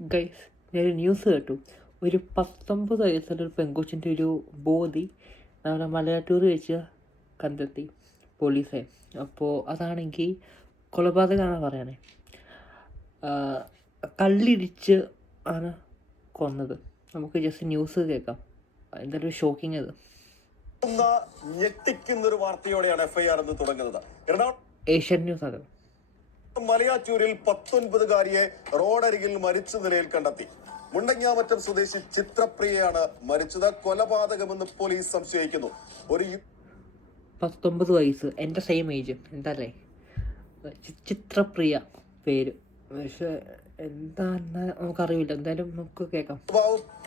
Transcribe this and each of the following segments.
Guys ഞാനൊരു news കേട്ടു. ഒരു പത്തൊമ്പത് വയസ്സുള്ള ഒരു പെങ്കുച്ചിന്റെ ഒരു ബോധി നമ്മുടെ മലയാറ്റൂർ വെച്ച് കണ്ടെത്തി പോലീസെ അപ്പോൾ അതാണെങ്കിൽ കൊലപാതകമാണ് പറയണേ. കള്ളിടിച്ച് കല്ലിടിച്ച് ആണ് കൊന്നത്. നമുക്ക് ജസ്റ്റ് ന്യൂസ് കേൾക്കാം. എന്തായാലും ഷോക്കിംഗ് അത്. ഞെട്ടിക്കുന്ന ഒരു വാർത്തയോടെയാണ് എഫ്ഐആർ എന്ന് തുടങ്ങുന്നത്. ഏഷ്യൻ ന്യൂസ് ആണ് മലയാറ്റൂരിൽ പത്തൊൻപതുകാരിയെ റോഡരികിൽ മരിച്ച നിലയിൽ കണ്ടെത്തി. മുണ്ടങ്ങാമറ്റം സ്വദേശി ചിത്രപ്രിയയാണ് മരിച്ചത്. കൊലപാതകമെന്ന് പോലീസ് സംശയിക്കുന്നു. ഒരു പത്തൊമ്പത് വയസ്സ്. എന്റെ സെയിം ഏജ് എന്തല്ലേ? ചിത്രപ്രിയ പേര്. പക്ഷെ എന്താന്ന് നമുക്കറിയില്ല. എന്തായാലും നമുക്ക് കേൾക്കാം.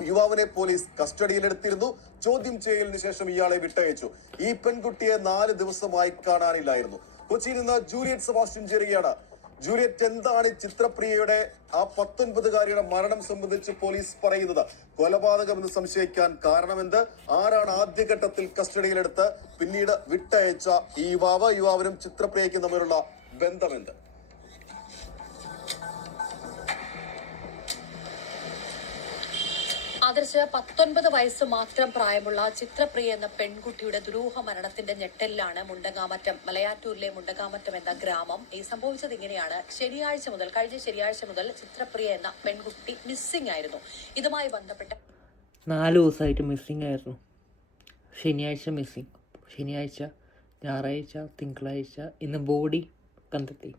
യുവാവിനെ പോലീസ് കസ്റ്റഡിയിലെടുത്തിരുന്നു. ചോദ്യം ചെയ്യലിന് ശേഷം ഇയാളെ വിട്ടയച്ചു. ഈ പെൺകുട്ടിയെ നാല് ദിവസമായി കാണാനില്ലായിരുന്നു. കൊച്ചിയിൽ നിന്ന് ജൂലിയറ്റ് സെബാസ്റ്റ്യൻ ചേരുകയാണ്. ജൂലിയറ്റ് എന്താണ് ചിത്രപ്രിയയുടെ ആ പത്തൊൻപതുകാരിയുടെ മരണം സംബന്ധിച്ച് പോലീസ് പറയുന്നത്? കൊലപാതകം എന്ന് സംശയിക്കാൻ കാരണമെന്ത്? ആരാണ് ആദ്യഘട്ടത്തിൽ കസ്റ്റഡിയിലെടുത്ത് പിന്നീട് വിട്ടയച്ച ഈ യുവാവ്? യുവാവിനും ചിത്രപ്രിയയ്ക്കും തമ്മിലുള്ള ബന്ധമെന്ത്? ആദർശ് പത്തൊൻപത് വയസ്സ് മാത്രം പ്രായമുള്ള ചിത്രപ്രിയ എന്ന പെൺകുട്ടിയുടെ ദുരൂഹ മരണത്തിന്റെ ഞെട്ടലിലാണ് മുണ്ടങ്ങാമറ്റം മലയാറ്റൂരിലെ മുണ്ടങ്ങാമറ്റം എന്ന ഗ്രാമം. ഈ സംഭവിച്ചത് ഇങ്ങനെയാണ്. ശനിയാഴ്ച മുതൽ കഴിഞ്ഞ ശനിയാഴ്ച മുതൽ ചിത്രപ്രിയ എന്ന പെൺകുട്ടി മിസ്സിംഗ് ആയിരുന്നു. ഇതുമായി ബന്ധപ്പെട്ട നാല് ദിവസമായിട്ട് മിസ്സിംഗ് ആയിരുന്നു. ശനിയാഴ്ച മിസ്സിംഗ് ശനിയാഴ്ച ഞായറാഴ്ച തിങ്കളാഴ്ച ഇന്ന് ബോഡി കണ്ടെത്തി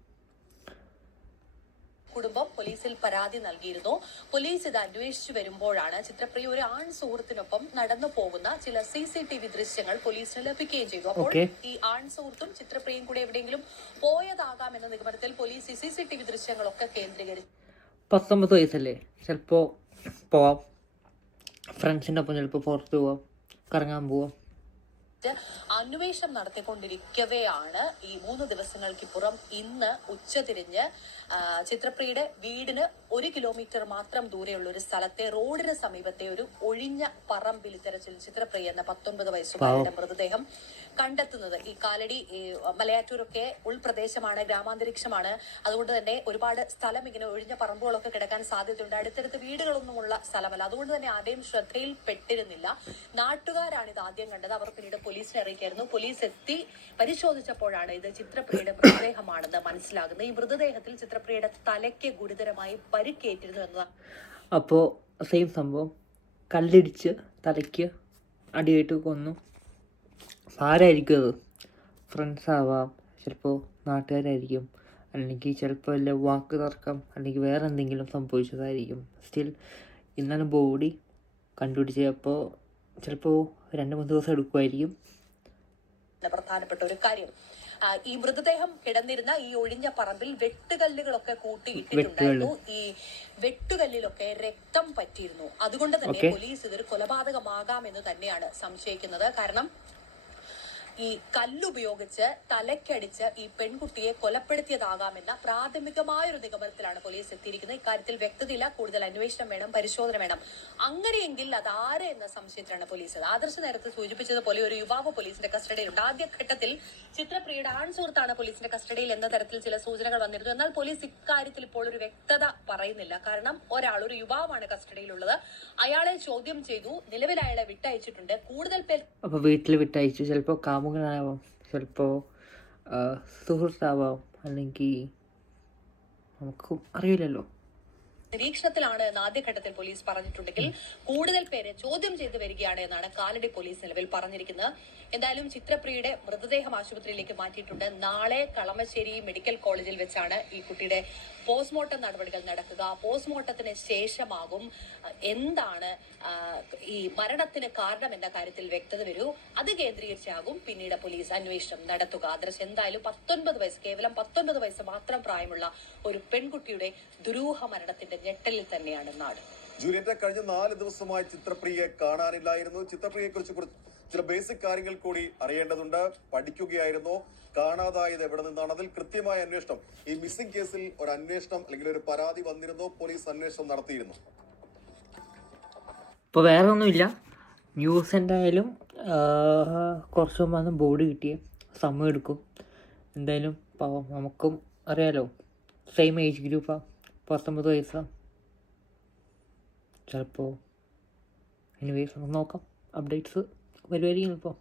പോലീസിൽ പരാതി നൽകിയിരുന്നു. പോലീസ് ഇത് അന്വേഷിച്ചു വരുമ്പോഴാണ് ചിത്രപ്രിയ ഒരു ആൺ സുഹൃത്തിനൊപ്പം നടന്നു പോകുന്ന ചില സി സി ടി വി ദൃശ്യങ്ങൾ പോലീസിന് ലഭിക്കുകയും ചെയ്തു. അപ്പോൾ ഈ ആൺ സുഹൃത്തും ചിത്രപ്രിയയും കൂടെ എവിടെയെങ്കിലും പോയതാകാം എന്ന നിഗമനത്തിൽ police C C T V ദൃശ്യങ്ങളൊക്കെ കേന്ദ്രീകരിച്ചു. പത്തൊമ്പത് വയസ്സല്ലേ? ചിലപ്പോൾ പോവാം. ഫ്രണ്ട്സിന്റെ ഒപ്പം ചിലപ്പോൾ പുറത്ത് പോവാം. കറങ്ങാൻ പോവാം. അന്വേഷണം നടത്തിക്കൊണ്ടിരിക്കവെയാണ് ഈ മൂന്ന് ദിവസങ്ങൾക്കിപ്പുറം ഇന്ന് ഉച്ചതിരിഞ്ഞ് ചിത്രപ്രിയുടെ വീടിന് ഒരു കിലോമീറ്റർ മാത്രം ദൂരെയുള്ള ഒരു സ്ഥലത്തെ റോഡിന് സമീപത്തെ ഒരു ഒഴിഞ്ഞ പറമ്പിൽ തെരച്ചിൽ ചിത്രപ്രിയ എന്ന പത്തൊൻപത് വയസ്സുകാരുടെ മൃതദേഹം കണ്ടെത്തുന്നത്. ഈ കാലടി മലയാറ്റൂരൊക്കെ ഉൾപ്രദേശമാണ് ഗ്രാമാന്തരീക്ഷമാണ്. അതുകൊണ്ട് തന്നെ ഒരുപാട് സ്ഥലം ഇങ്ങനെ ഒഴിഞ്ഞ പറമ്പുകളൊക്കെ കിടക്കാൻ സാധ്യതയുണ്ട്. അടുത്തടുത്ത് വീടുകളൊന്നുമുള്ള സ്ഥലമല്ല. അതുകൊണ്ട് തന്നെ ആദ്യം ശ്രദ്ധയിൽപ്പെട്ടിരുന്നില്ല. നാട്ടുകാരാണ് ഇത് ആദ്യം കണ്ടത്. അവർ പിന്നീട് പോലീസിനെ അറിയിക്കായിരുന്നു പോലീസ് എത്തി പരിശോധിച്ചപ്പോഴാണ് ഇത് ചിത്രപ്രിയയുടെ മൃതദേഹമാണെന്ന് മനസ്സിലാകുന്നത്. ഈ മൃതദേഹത്തിൽ ചിത്രപ്രിയയുടെ തലയ്ക്ക് ഗുരുതരമായി പരിക്കേറ്റിരുന്നു എന്നതാണ് അപ്പോൾ സെയിം സംഭവം. കല്ലിടിച്ച് തലയ്ക്ക് അടിയായിട്ട് കൊന്നു. ആരായിരിക്കും അത്. ഫ്രണ്ട്സ് ആവാം. ചിലപ്പോൾ നാട്ടുകാരായിരിക്കും. അല്ലെങ്കിൽ ചിലപ്പോൾ വല്ല വാക്ക് തർക്കം അല്ലെങ്കിൽ വേറെ എന്തെങ്കിലും സംഭവിച്ചതായിരിക്കും. സ്റ്റിൽ ഇന്നാണ് ബോഡി കണ്ടുപിടിച്ചപ്പോൾ ചിലപ്പോൾ രണ്ട് മൂന്ന് ദിവസം എടുക്കുമായിരിക്കും. പ്രധാനപ്പെട്ട ഒരു കാര്യം. ഈ മൃതദേഹം കിടന്നിരുന്ന ഈ ഒഴിഞ്ഞ പറമ്പിൽ വെട്ടുകല്ലുകളൊക്കെ കൂട്ടിയിട്ടിട്ടുണ്ടായിരുന്നു. ഈ വെട്ടുകല്ലിലൊക്കെ രക്തം പറ്റിയിരുന്നു. അതുകൊണ്ട് തന്നെ പോലീസ് ഇതൊരു കൊലപാതകമാകാം എന്ന് തന്നെയാണ് സംശയിക്കുന്നത്. കാരണം ഈ കല്ലുപയോഗിച്ച് തലക്കടിച്ച് ഈ പെൺകുട്ടിയെ കൊലപ്പെടുത്തിയതാകാമെന്ന പ്രാഥമികമായ ഒരു നിഗമനത്തിലാണ് പോലീസ് എത്തിയിരിക്കുന്നത്. ഇക്കാര്യത്തിൽ വ്യക്തതയില്ല. കൂടുതൽ അന്വേഷണം വേണം പരിശോധന വേണം. അങ്ങനെയെങ്കിൽ അത് ആര് എന്ന സംശയത്തിലാണ് പോലീസ് ആദർശ നേരത്തെ സൂചിപ്പിച്ചതുപോലെ ഒരു യുവാവ് പോലീസിന്റെ കസ്റ്റഡിയിലുണ്ട്. ആദ്യഘട്ടത്തിൽ ചിത്രപ്രിയയുടെ ആൺ സുഹൃത്താണ് പോലീസിന്റെ കസ്റ്റഡിയിൽ എന്ന തരത്തിൽ ചില സൂചനകൾ വന്നിരുന്നു. എന്നാൽ പോലീസ് ഇക്കാര്യത്തിൽ ഇപ്പോൾ ഒരു വ്യക്തത പറയുന്നില്ല. കാരണം ഒരാൾ ഒരു യുവാവാണ് കസ്റ്റഡിയിലുള്ളത്. അയാളെ ചോദ്യം ചെയ്തു. നിലവിൽ അയാളെ വിട്ടയച്ചിട്ടുണ്ട്. കൂടുതൽ പേർ വീട്ടിൽ വിട്ടയച്ചു. ചിലപ്പോൾ കാമുകനാവാം ചിലപ്പോൾ സുഹൃത്താവാം അല്ലെങ്കിൽ നമുക്കും അറിയില്ലല്ലോ. നിരീക്ഷണത്തിലാണ് എന്ന് ആദ്യഘട്ടത്തിൽ പോലീസ് പറഞ്ഞിട്ടുണ്ടെങ്കിൽ കൂടുതൽ പേരെ ചോദ്യം ചെയ്തു വരികയാണ് എന്നാണ് കാലടി പോലീസ് നിലവിൽ പറഞ്ഞിരിക്കുന്നത്. എന്തായാലും ചിത്രപ്രിയുടെ മൃതദേഹം ആശുപത്രിയിലേക്ക് മാറ്റിയിട്ടുണ്ട്. നാളെ കളമശ്ശേരി മെഡിക്കൽ കോളേജിൽ വെച്ചാണ് ഈ കുട്ടിയുടെ പോസ്റ്റ്മോർട്ടം നടപടികൾ നടക്കുക. പോസ്റ്റ്മോർട്ടത്തിന് ശേഷമാകും എന്താണ് ഈ മരണത്തിന് കാരണം എന്ന കാര്യത്തിൽ വ്യക്തത വരൂ. അത് കേന്ദ്രീകരിച്ചാകും പിന്നീട് പോലീസ് അന്വേഷണം നടത്തുക. ആദർശ് എന്തായാലും പത്തൊൻപത് വയസ്സ് കേവലം പത്തൊൻപത് വയസ്സ് മാത്രം പ്രായമുള്ള ഒരു പെൺകുട്ടിയുടെ ദുരൂഹ മരണത്തിന്റെ ഞെട്ടലിൽ തന്നെയാണ് നാട്. ജൂലിയറ്റ് കഴിഞ്ഞ നാല് ദിവസമായി ചിത്രപ്രിയയെ കാണാനില്ലായിരുന്നു. ചിത്രപ്രിയയെ കുറിച്ച് ചില ബേസിക് കാര്യങ്ങൾ കൂടി അറിയേണ്ടതുണ്ട്. പഠിക്കുകയായിരുന്നു. കാണാതായത് എവിടെ നിന്നാണ്? അതിൽ കൃത്യമായ അന്വേഷണം. ഈ മിസ്സിംഗ് കേസിൽ ഒരു അന്വേഷണം അല്ലെങ്കിൽ ഒരു പരാതി വന്നിരുന്നു. പോലീസ് അന്വേഷണം നടത്തിയിരുന്നു. ഇപ്പോൾ വേറെ ഒന്നുമില്ല ന്യൂസ് എന്തായാലും കുറച്ച് മുമ്പാണ് ബോഡി കിട്ടിയ സമയം എടുക്കും. എന്തായാലും പാവം നമുക്കും അറിയാലോ. സെയിം ഏജ് ഗ്രൂപ്പാണ് പത്തൊമ്പത് വയസ്സാണ് ചിലപ്പോൾ എനിവേസ് നമുക്ക് നോക്കാം. അപ്ഡേറ്റ്സ് വരുമായിരിക്കും ഇപ്പോൾ